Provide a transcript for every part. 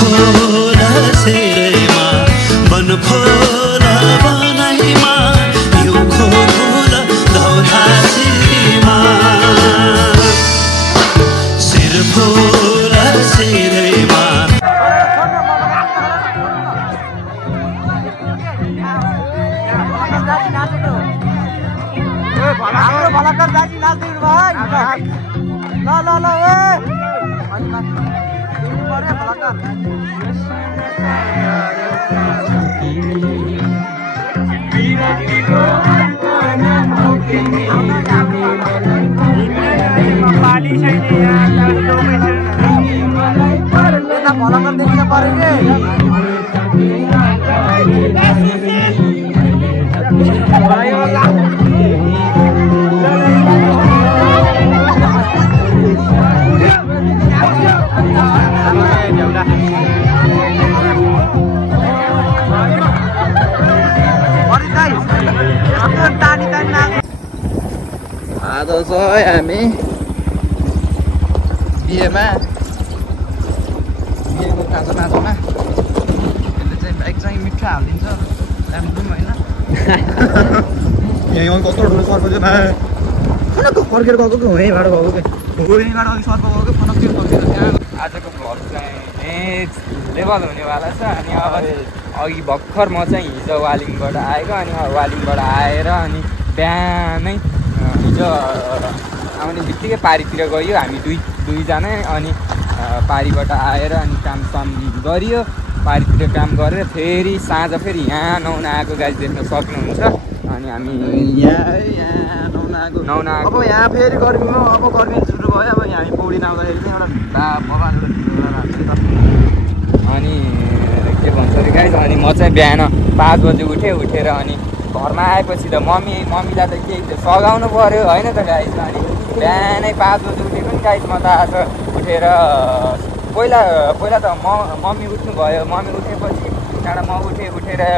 फूल सेरैमा बनफूल बनाइमा हिउँको फूल धौला सिरमा सिर फूल सेरैमा भलाकर दाजु नाच्दिनु भाइ ल ल ल पर्यो भलाकर यता भलाकर देखिन पर्यो आज चाहिँ हामी बिहेमा बिहेको खाजा नाचमा यसले चाहिँ बाइक चाहिँ मिठो हालिदिन्छ राम्रो होइन यहाँ कस्तो ठुलो सर्प चाहिँ फनक्क फर्केर गएको कि हुँदैबाट गएको कि हुँदैबाट अघि सर्प गएको फनक्कै फर्केर त्यहाँ आजको भ्लग चाहिँ नेक्स्ट लेभल हुनेवाला छ। अनि अब अघि भर्खर म चाहिँ हिजो वालिङबाट आएको अनि वालिङबाट आएर अनि बिहानै हिजो आउने बित्तिकै पारीतिर गयो हामी दुईजना अनि पारीबाट आएर अनि कामसाम गरियो पारीतिर काम गरेर फेरि साँझ फेरि यहाँ नुहाउन आएको गाडी देख्न सक्नुहुन्छ। अनि हामी यहाँ नुहाउन आएको अब यहाँ फेरि गर्मीमा अब गर्मी सुरु भयो अब हामी पौडी नआउँदाखेरि चाहिँ एउटा बगान अनि के भन्छ अरे गाइज अनि म चाहिँ बिहान 5 बजे उठेर अनि घरमा आएपछि त मम्मीलाई त केही सघाउनु पऱ्यो होइन त गाइज। अनि बिहानै 5 बजे उठेको नि गाइज म त आज उठेर पहिला त मम्मी उठ्नु भयो मम्मी उठेपछि त्यहाँबाट म उठेर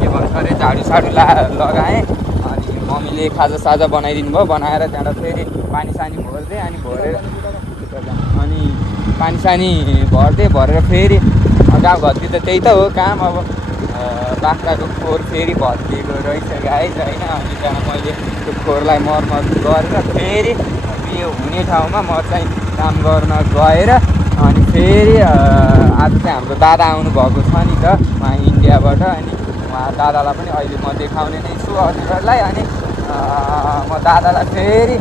के भन्छ अरे झाडु लगाएँ अनि मम्मीले खाजा बनाइदिनु भयो बनाएर त्यहाँबाट फेरि पानी सानी भर्दै अनि भरेर अनि पानी सानी भरेर फेरि गाउँघरतिर त त्यही त हो काम अब बाख्राको खोर फेरि भत्किएको रहेछ गाइज होइन। अनि त्यहाँबाट मैले त्यो खोरलाई मर्मत गरेर फेरि यो हुने ठाउँमा म चाहिँ काम गर्न गएर अनि फेरि आज चाहिँ हाम्रो दादा आउनुभएको छ नि त उहाँ इन्डियाबाट। अनि उहाँ दादालाई पनि अहिले म देखाउने नै छु हजुरहरूलाई। अनि म दादालाई फेरि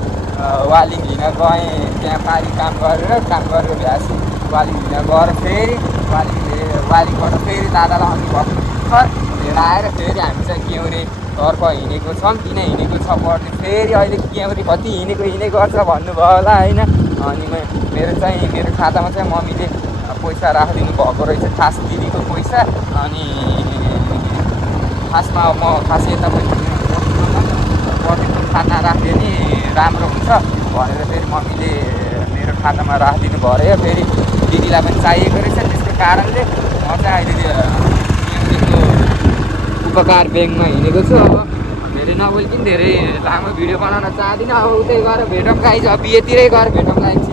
वालिङ लिन गएँ त्यहाँ पारी काम गरेर भ्यासी वालिङ लिन गएर फेरि वालिङबाट फेरि दादालाई अनि भर्खर लिएर आएर फेरि हामी चाहिँ केउरेतर्फ हिँडेको छौँ किन हिँडेको छ पर्ने फेरि अहिले केउरे कति हिँडेको गर्छ भन्नुभयो होला होइन। अनि मेरो खातामा चाहिँ मम्मीले पैसा राखिदिनु भएको रहेछ खास दिदीको पैसा। अनि खासमा म खास यता प्रतिको खाता राखिदियो नि राम्रो हुन्छ भनेर फेरि मम्मीले मेरो खातामा राखिदिनु भयो फेरि दिदीलाई पनि चाहिएको रहेछ त्यसको कारणले म चाहिँ अहिले उपकार ब्याङ्कमा हिँडेको छु। अब धेरै नबोलिकन धेरै लामो भिडियो बनाउन चाहदिनँ अब उतै गएर भेटौँ गाइज अब बिहेतिरै गएर भेटौँ गाइज।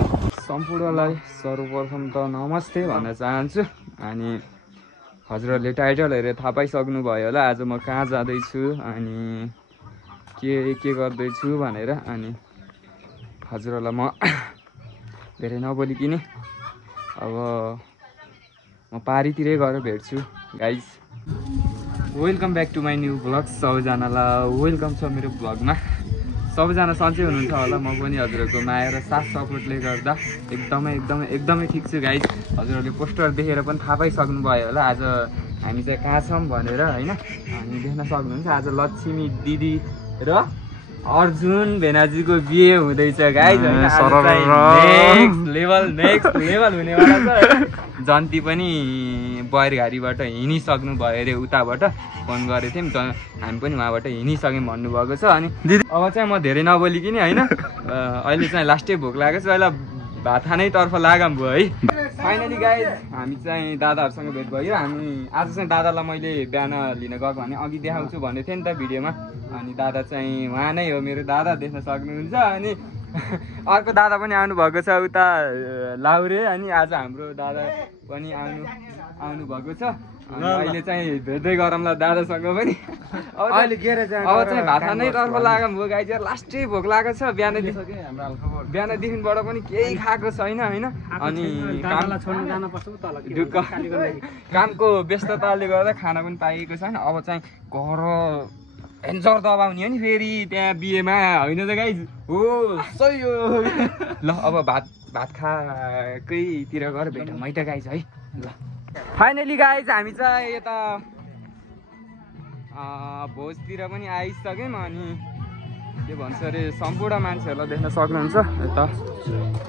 सम्पूर्णलाई सर्वप्रथम त नमस्ते भन्न चाहन्छु। अनि हजुरहरूले टाइटल हेरेर थाहा पाइसक्नु भयो होला आज म कहाँ जाँदैछु अनि के गर्दैछु भनेर। अनि हजुरहरूलाई म धेरै नबोलिकन अब म पारीतिरै गएर भेट्छु guys. Welcome back to my new vlog. सबैजनालाई वेलकम छ मेरो भ्लगमा। सबैजना सन्चै हुनुहुन्छ होला म पनि हजुरहरूको माया र साथ सपोर्टले गर्दा एकदमै ठिक छु गाइज। हजुरहरूले पोस्टर देखेर पनि थाहा पाइसक्नु भयो होला आज हामी चाहिँ कहाँ छौँ भनेर होइन। हामी देख्न सक्नुहुन्छ आज लक्ष्मी दिदी र अर्जुन भेनाजीको बिहे हुँदैछ गाइज। नेक्स्ट लेभल हुनेवाला छ। जन्ती पनि बयरघारीबाट हिँडिसक्नु भयो अरे उताबाट फोन गरेको थियौँ हामी पनि उहाँबाट हिँडिसक्यौँ भन्नुभएको छ। अनि दिदी अब चाहिँ म धेरै नबोलिकन होइन अहिले चाहिँ लास्टै भोक लागेको छ अहिले भात खानैतर्फ लागौँ भयो है। फाइनली गाइज हामी चाहिँ दादाहरूसँग भेट भयो। हामी आज चाहिँ दादालाई मैले बिहान लिन गएको भने अघि देखाउँछु भनेको थिएँ नि त भिडियोमा। अनि दादा चाहिँ उहाँ नै हो मेरो दादा देख्न सक्नुहुन्छ। अनि अर्को दादा पनि आउनु भएको छ उता लाउरे अनि आज हाम्रो दादा पनि आउनु भएको छ अहिले चाहिँ भेट्दै गरौँला दादासँग पनि अब चाहिँ भात खानै तर्फ लाग्यो भयो गाई चाहिँ लास्टै भोक लागेको छ बिहानदेखिबाट पनि केही खाएको छैन होइन अनि कामको व्यस्तताले गर्दा खाना पनि पाइएको छैन अब चाहिँ घर एन्जर दबाउने हो नि फेरि त्यहाँ बिहेमा होइन त गाई हो सही हो ल अब भात खाएकैतिर गएर भेटौँ है त गाई है ल फाइनली गाइज हामी चाहिँ यता भोजतिर पनि आइसक्यौँ अनि के भन्छ अरे सम्पूर्ण मान्छेहरूलाई देख्न सक्नुहुन्छ यता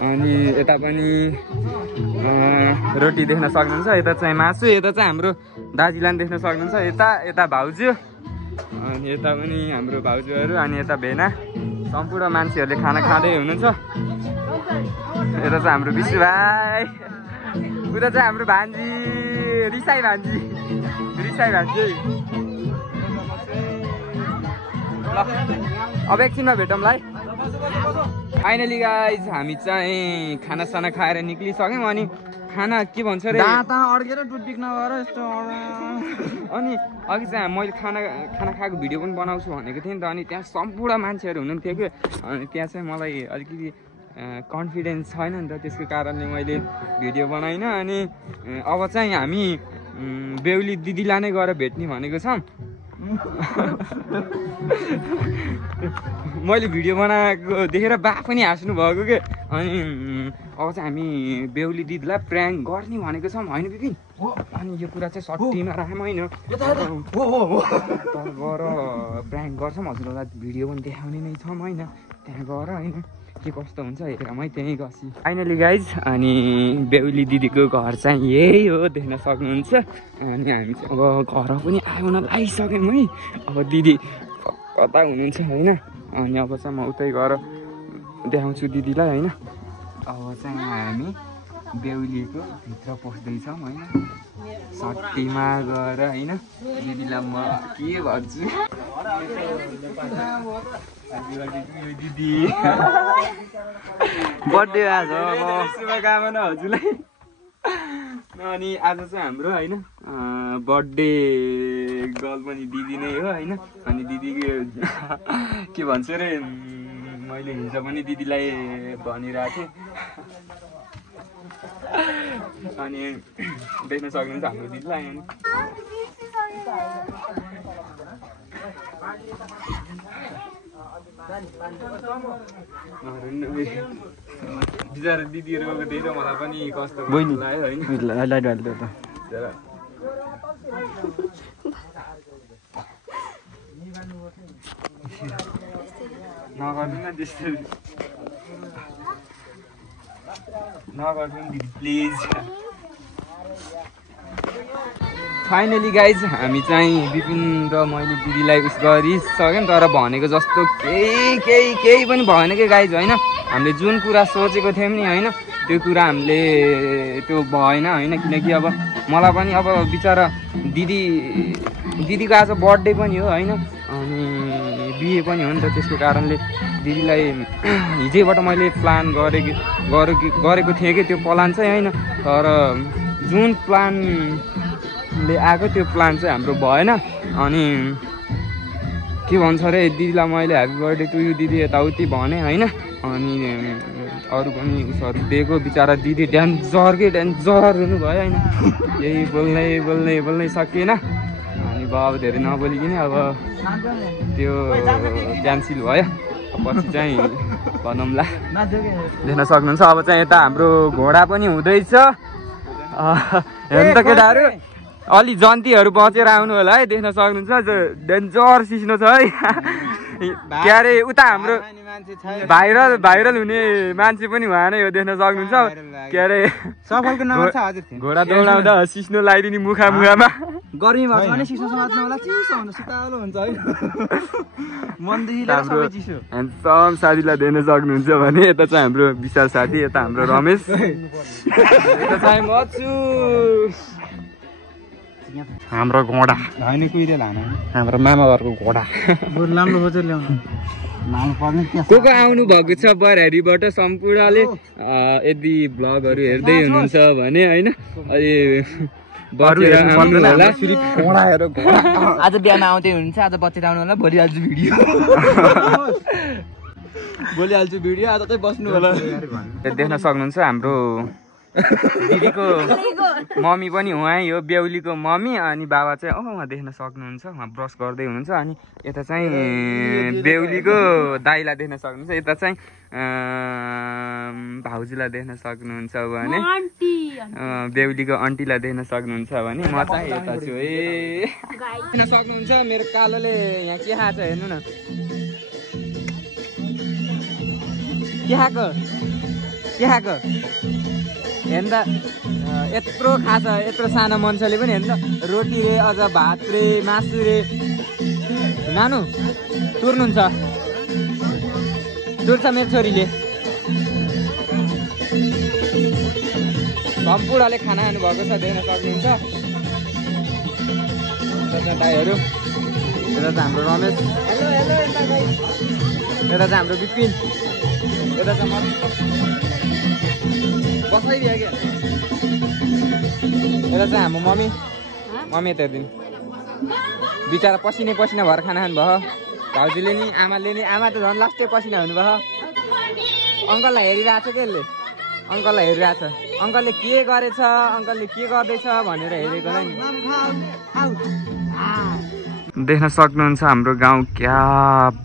अनि यता पनि रोटी देख्न सक्नुहुन्छ यता चाहिँ मासु यता चाहिँ हाम्रो दाजुलाई देख्न सक्नुहुन्छ यता भाउजू अनि यता पनि हाम्रो भाउजूहरू अनि यता भेना सम्पूर्ण मान्छेहरूले खाना खाँदै हुनुहुन्छ यता चाहिँ हाम्रो विशु भाइ उता चाहिँ हाम्रो भान्जी रिसाई भान्जी ल अब एकछिनमा भेटौँला है फाइनली गाइज हामी चाहिँ खानासाना खाएर निक्लिसक्यौँ अनि खाना के भन्छ अरे अड्केर टुटपिक नगर यस्तो अनि अघि चाहिँ मैले खाना खाएको भिडियो पनि बनाउँछु भनेको थिएँ नि त अनि त्यहाँ सम्पूर्ण मान्छेहरू हुनुहुन्थ्यो कि अनि त्यहाँ चाहिँ मलाई अलिकति कन्फिडेन्स छैन नि त त्यसको कारणले मैले भिडियो बनाइनँ अनि अब चाहिँ हामी बेहुली दिदीलाई नै गएर भेट्ने भनेको छौँ मैले भिडियो बनाएको देखेर बा पनि हाँस्नु भएको के अनि अब चाहिँ हामी बेहुली दिदीलाई प्र्याङ्क गर्ने भनेको छौँ होइन बिपिन अनि यो कुरा चाहिँ सट्टीमा राखौँ होइन तर गएर प्र्याङ्क गर्छौँ हजुरहरूलाई भिडियो पनि देखाउने नै छौँ होइन त्यहाँ गएर होइन के कस्तो हुन्छ हेरमै त्यहीँ गसी फाइनली गाइज अनि बेहुली दिदीको घर चाहिँ यही हो देख्न सक्नुहुन्छ अनि हामी चाहिँ अब घर पनि आउन लागिसक्यौँ है अब दिदी कता हुनुहुन्छ होइन अनि अब चाहिँ म उतै गएर देखाउँछु दिदीलाई होइन अब चाहिँ हामी बेहुलीको भित्र पस्दैछौँ होइन सट्टीमा गएर होइन दिदीलाई म के भन्छु दिदी बर्थडे आज शुभकामना हजुरलाई अनि आज चाहिँ हाम्रो होइन बर्थडे गर्ल पनि दिदी नै हो होइन अनि दिदी के भन्छ अरे मैले हिजो पनि दिदीलाई भनिरहेको थिएँ अनि देख्न सक्नुहुन्छ हाम्रो दिदीलाई बिचरा दिदीहरूको धेरै मलाई पनि कस्तो लाग्यो होइन नगर्नु न त्यस्तो नगर्नु दिदी प्लिज फाइनली गाइज हामी चाहिँ विपिन र मैले दिदीलाई उस गरिसक्यौँ तर भनेको जस्तो केही पनि भएन कि गाइज होइन हामीले जुन कुरा सोचेको थियौँ नि होइन त्यो कुरा हामीले त्यो भएन होइन किनकि अब मलाई पनि अब बिचरा दिदीको आज बर्थडे पनि हो होइन अनि बिहे पनि हो नि त त्यसको कारणले दिदीलाई हिजैबाट मैले प्लान गरेको थिएँ कि त्यो प्लान चाहिँ होइन तर जुन प्लानले आएको त्यो प्लान चाहिँ हाम्रो भएन अनि के भन्छ अरे दिदीलाई मैले ह्याप्पी बर्थडे टु यु दिदी यताउति भने होइन अनि अरू पनि उसहरू दिएको बिचरा दिदी डेन्जर हुनुभयो होइन यही बोल्नै सकिएन अनि अब धेरै नबोलिकन अब त्यो क्यान्सल भयो पछि चाहिँ भनौँला देख्न सक्नुहुन्छ अब चाहिँ यता हाम्रो घोडा पनि हुँदैछ हेर्नु त केटाहरू अलि जन्तीहरू बचेर आउनु होला है देख्न सक्नुहुन्छ डेन्जर सिस्नो छ है के अरे उता हाम्रो भाइरल हुने मान्छे पनि उहाँ नै हो देख्न सक्नुहुन्छ के अरे सफलको नाम छ हजुर घोडा दौडाउँदा सिस्नो लगाइदिने मुखामा गर्मी भएको छ भने सिस्नो समात्न होला चिसो हुन्छ शीतल हुन्छ है मनदेखि लिएर सबै चिसो ह्यान्डसम साथीलाई देख्न सक्नुहुन्छ भने यता चाहिँ हाम्रो विशाल साथी यता हाम्रो रमेश यता चाहिँ मच्छु हाम्रो घोडा होइन कुहिरे लानु हाम्रो मामा घरको घोडा राम्रो खोजेर ल्याउनु को आउनु भएको छ बरहरीबाट सम्पूर्णले यदि भ्लगहरू हेर्दै हुनुहुन्छ भने होइन बचेर आउनु होला। आज बिहान आउँदै हुनुहुन्छ, आज बचेर आउनु होला, भोलि हाल्छु भिडियो आज चाहिँ बस्नु होला। देख्न सक्नुहुन्छ हाम्रो दिदीको मम्मी पनि उहाँ हो, बेहुलीको मम्मी, अनि बाबा चाहिँ उहाँ देख्न सक्नुहुन्छ, उहाँ ब्रस गर्दै हुनुहुन्छ। अनि यता चाहिँ बेहुलीको दाइलाई देख्न सक्नुहुन्छ, यता चाहिँ भाउजूलाई देख्न सक्नुहुन्छ भने बेहुलीको आन्टीलाई देख्न सक्नुहुन्छ भने म चाहिँ यता छु देख्न सक्नुहुन्छ। मेरो कालोले यहाँ के खान्छ हेर्नु न, के खाएको हेर्दा यत्रो खान्छ, यत्रो सानो मान्छेले पनि हेर्दा रोटी रे, अझ भात रे, मासु रे। नानु तुर्नुहुन्छ, तुर्छ मेरो छोरीले। सम्पूर्णले खाना खानुभएको छ देख्न सक्नुहुन्छ। दाइहरू यता चाहिँ हाम्रो रमेश, यता चाहिँ हाम्रो विपिन, यता चाहिँ बसाइदियो क्या, यता चाहिँ हाम्रो मम्मी यता हेरिदिनु। बिचरा पसिनै पसिना भएर खाना खानुभयो। भाउजूले नि आमाले नि, आमा त झन् लास्टै पसिना हुनुभयो। अङ्कललाई हेरिरहेको छ कि यसले, अङ्कललाई हेरिरहेको छ, अङ्कलले के गरेछ, अङ्कलले के गर्दैछ भनेर हेरेको नि। देख्न सक्नुहुन्छ हाम्रो गाउँ क्या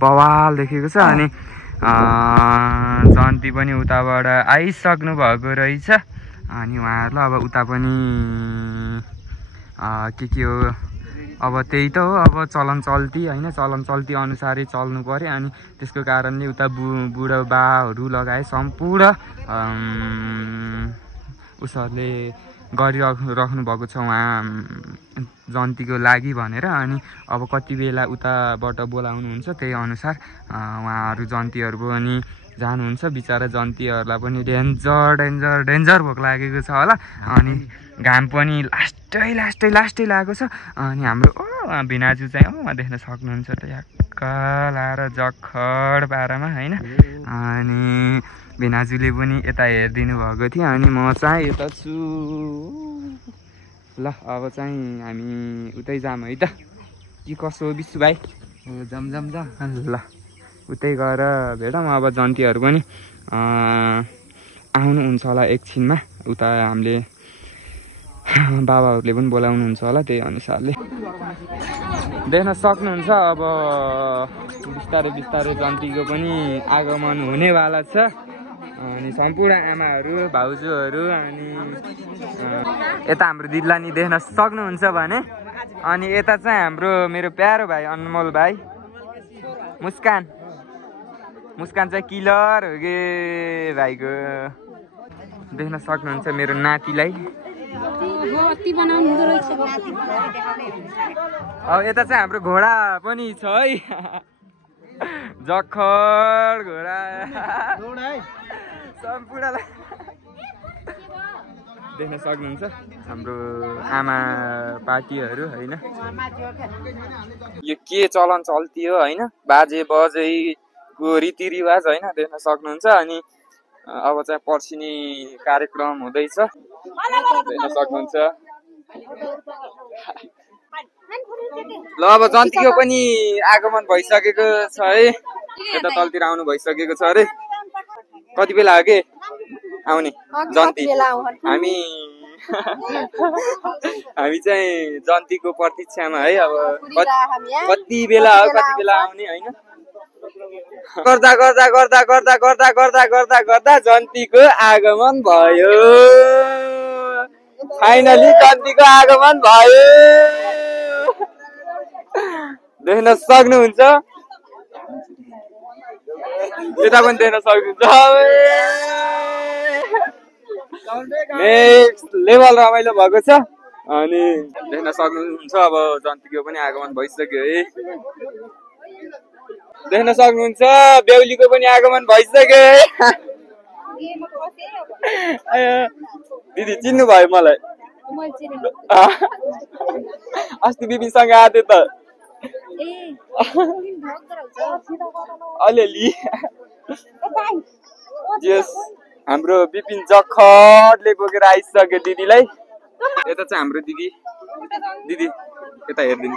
बवाल देखेको छ। अनि जन्ती पनि उताबाट आइसक्नु भएको रहेछ। अनि उहाँहरूलाई अब उता पनि के हो, अब त्यही त हो, अब चलन चल्ती होइन, चलन चल्ती अनुसारै चल्नु पऱ्यो। अनि त्यसको कारणले उता बुढो बाहरू लगाए सम्पूर्ण उसहरूले गरिराख्नु भएको छ उहाँ जन्तीको लागि भनेर। अनि अब कति बेला उताबाट बोलाउनुहुन्छ त्यही अनुसार उहाँहरू जन्तीहरू पनि जानुहुन्छ। बिचरा जन्तीहरूलाई पनि डेन्जर भोक लागेको छ होला। अनि घाम पनि लास्टै लागेको छ। अनि हाम्रो भिनाजु चाहिँ उहाँ देख्न सक्नुहुन्छ त, याक्क लाएर जखड पारामा होइन। अनि भिनाजुले पनि यता हेरिदिनु भएको थियो। अनि म चाहिँ यता छु। ल अब चाहिँ हामी उतै जाम है त, के कसो बिसु भाइ? जाम ल उतै गएर भेटौँ। अब जन्तीहरू पनि आउनुहुन्छ होला एकछिनमा, उता हामीले बाबाहरूले पनि बोलाउनुहुन्छ होला, त्यही अनुसारले देख्न सक्नुहुन्छ। अब बिस्तारै जन्तीको पनि आगमन हुनेवाला छ। अनि सम्पूर्ण आमाहरू, भाउजूहरू, अनि यता हाम्रो दिदीलाई नि देख्न सक्नुहुन्छ भने। अनि यता चाहिँ हाम्रो मेरो प्यारो भाइ अनमोल भाइ, मुस्कान चाहिँ किलर हो कि भाइको, देख्न सक्नुहुन्छ मेरो नातिलाई। अब यता चाहिँ हाम्रो घोडा पनि छ है, जखड घोडा सम्पूर्णलाई देख्न सक्नुहुन्छ। हाम्रो आमा पार्टीहरू होइन, यो के चलन चल्ती हो होइन, बाजे बजैको रीतिरिवाज होइन, देख्न सक्नुहुन्छ। अनि अब चाहिँ पर्सिनी कार्यक्रम हुँदैछ, देख्न सक्नुहुन्छ। ल अब जन्तीको पनि आगमन भइसकेको छ है, यता तलतिर आउनु भइसकेको छ अरे। कति बेला हो के आउने जन्ती? हामी चाहिँ जन्तीको प्रतीक्षामा है। अब कति बेला आउने होइन। गर्दा जन्तीको आगमन भयो। फाइनली जन्तीको आगमन भयो, देख्न सक्नुहुन्छ। यता पनि देख्न सक्नुहुन्छ। नेक्स्ट लेभल रमाइलो भएको छ। अनि देख्न सक्नुहुन्छ अब जन्तीको पनि आगमन भइसक्यो है, देख्न सक्नुहुन्छ। बेहुलीको पनि आगमन भइसक्यो है। दिदी चिन्नु भयो मलाई? अस्ति बिपिनसँग आएको थियो त, अलिअलि यस हाम्रो बिपिन जखरले बोकेर आइसक्यो दिदीलाई। यता चाहिँ हाम्रो दिदी यता हेरिदिनु।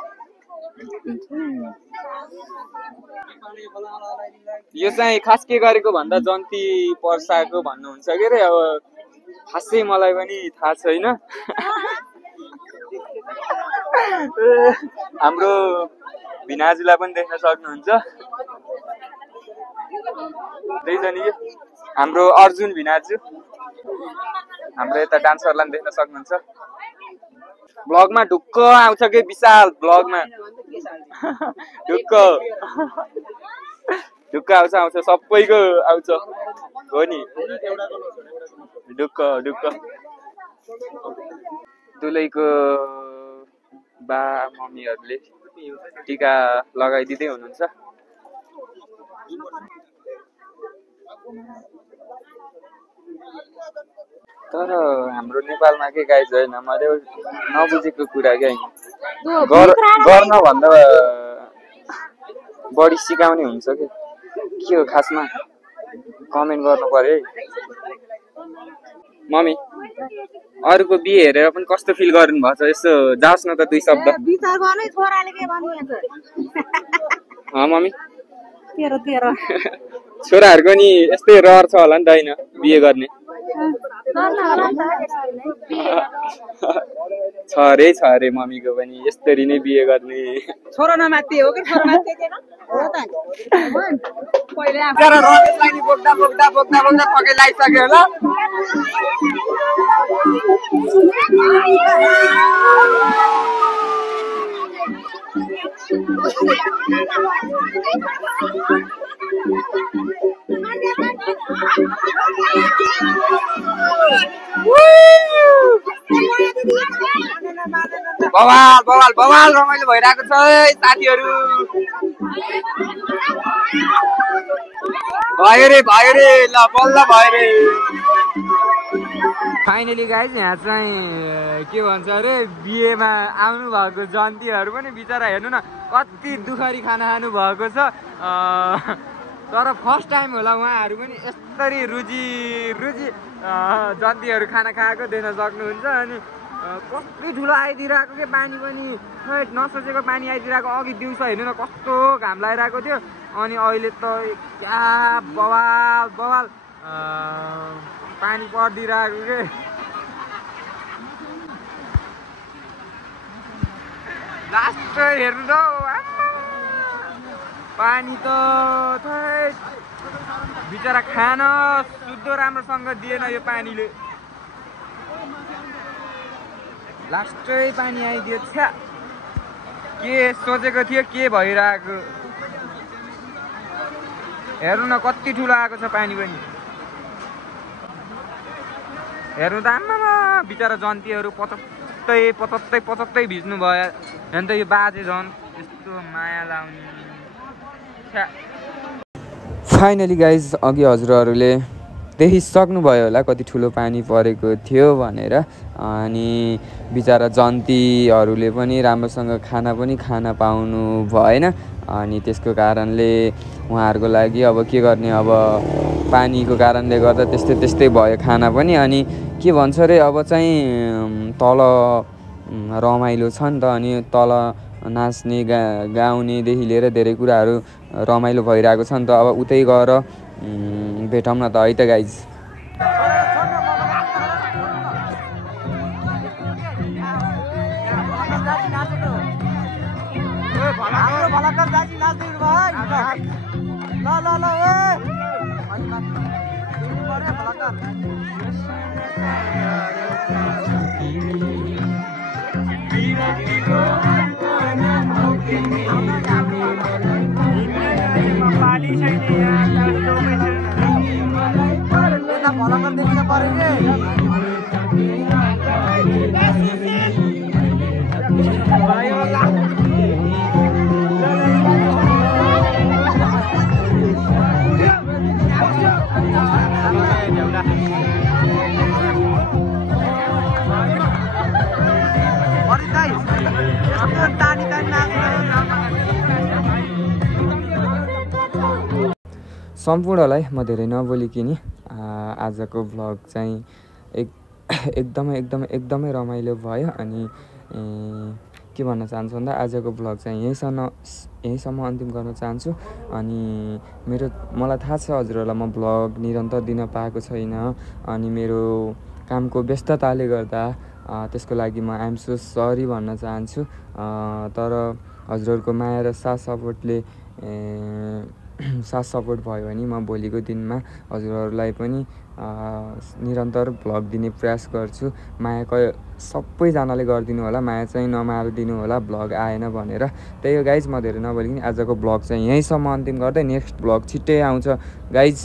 यो चाहिँ खास के गरेको भन्दा जन्ती पर्साको भन्नुहुन्छ के अरे। अब खासै मलाई पनि थाहा छैन। हाम्रो भिनाजुलाई पनि देख्न सक्नुहुन्छ। हाम्रो अर्जुन भिनाजु, हाम्रो यता डान्सरलाई पनि देख्न सक्नुहुन्छ। ब्लगमा ढुक्क आउँछ कि विशाल, ब्लगमा ढुक्क आउँछ, सबैको आउँछ हो नि। ढुक्क दुलैको बा मम्मीहरूले टिका लगाइदिँदै हुनुहुन्छ। तर हाम्रो नेपालमा के गाई छैन, मैले नबुझेको कुरा क्या। गर्न भन्दा बढी सिकाउने हुन्छ कि के हो खासमा, कमेन्ट गर्नु पर्यो है। मम्मी अरूको बिहे हेरेर पनि कस्तो फिल गर्नु भएको छ, यसो जाओस् न त दुई शब्द। मम्मी छोराहरूको नि यस्तै रहर छ होला नि त होइन बिहे गर्ने? छ अरे मम्मीको पनि यसरी नै बिहे गर्ने। छोरा नमात्ते हो कि छोरा मात्ते थिएन हो त पहिले तर रमेशलाई नि बोक्दा पके लागिसक्यो होला। बवाल रमाइलो भइरहेको छ साथीहरू। भयो रे ल बल्ल भयो रे। फाइनली गाइज यहाँ चाहिँ के भन्छ अरे बिहेमा आउनु भएको जन्तीहरू पनि बिचरा हेर्नु न कति दुखरी खाना खानु भएको छ। तर फर्स्ट टाइम होला उहाँहरू पनि यस्तरी रुचि जन्तीहरू खाना खाएको देख्न सक्नुहुन्छ। अनि कति ठुलो आइदिरहेको के पानी पनि नसोचेको पानी आइदिरहेको। अघि दिउँसो हेर्नु न कस्तो घाम लागिरहेको थियो, अनि अहिले त क्या बवाल पानी परिदिरहेको के। लास्ट हेर्नु त पानी त बिचरा खान शुद्ध राम्रोसँग दिएन यो पानीले। लास्टै पानी आइदियो छ्या। के सोचेको थियो के भइरहेको हेर्नु न कति ठुलो आएको छ पानी पनि। हेर्नु त आम्मामा बिचरा जन्तीहरू पचत्तै भिज्नु भयो। हेर्नु त यो बाजे झन् यस्तो माया लाउने। फाइनली गाइज अघि हजुरहरूले देखिसक्नुभयो होला कति ठुलो पानी परेको थियो भनेर। अनि बिचरा जन्तीहरूले पनि राम्रोसँग खाना पाउनु भएन। अनि त्यसको कारणले उहाँहरूको लागि अब के गर्ने, अब पानीको कारणले गर्दा त्यस्तै भयो खाना पनि। अनि के भन्छ अरे अब चाहिँ तल रमाइलो छ नि त, अनि तल नाच्ने गाउनेदेखि लिएर धेरै कुराहरू रमाइलो भइरहेको छ नि त। अब उतै गएर भेटौँ न त है त गाइज। तानी सम्पूर्णलाई म धेरै नबोलिकिनी आजको भ्लग चाहिँ एकदमै रमाइलो भयो। अनि के भन्न चाहन्छु भन्दा आजको भ्लग चाहिँ यहीँसम्म अन्तिम गर्न चाहन्छु। अनि मलाई थाहा छ हजुरहरूलाई म भ्लग निरन्तर दिन पाएको छैन, अनि मेरो कामको व्यस्तताले गर्दा त्यसको लागि म आइएम सो सरी भन्न चाहन्छु। तर हजुरहरूको माया र साथ सपोर्ट भयो भने म भोलिको दिनमा हजुरहरूलाई पनि निरन्तर भ्लग दिने प्रयास गर्छु। माया सबैजनाले गरिदिनु होला, माया चाहिँ नमारिदिनु होला भ्लग आएन भनेर। त्यही हो गाइज, म धेरै नबोलिकन आजको भ्लग चाहिँ यहीँसम्म अन्तिम गर्दै नेक्स्ट भ्लग छिट्टै आउँछ गाइज।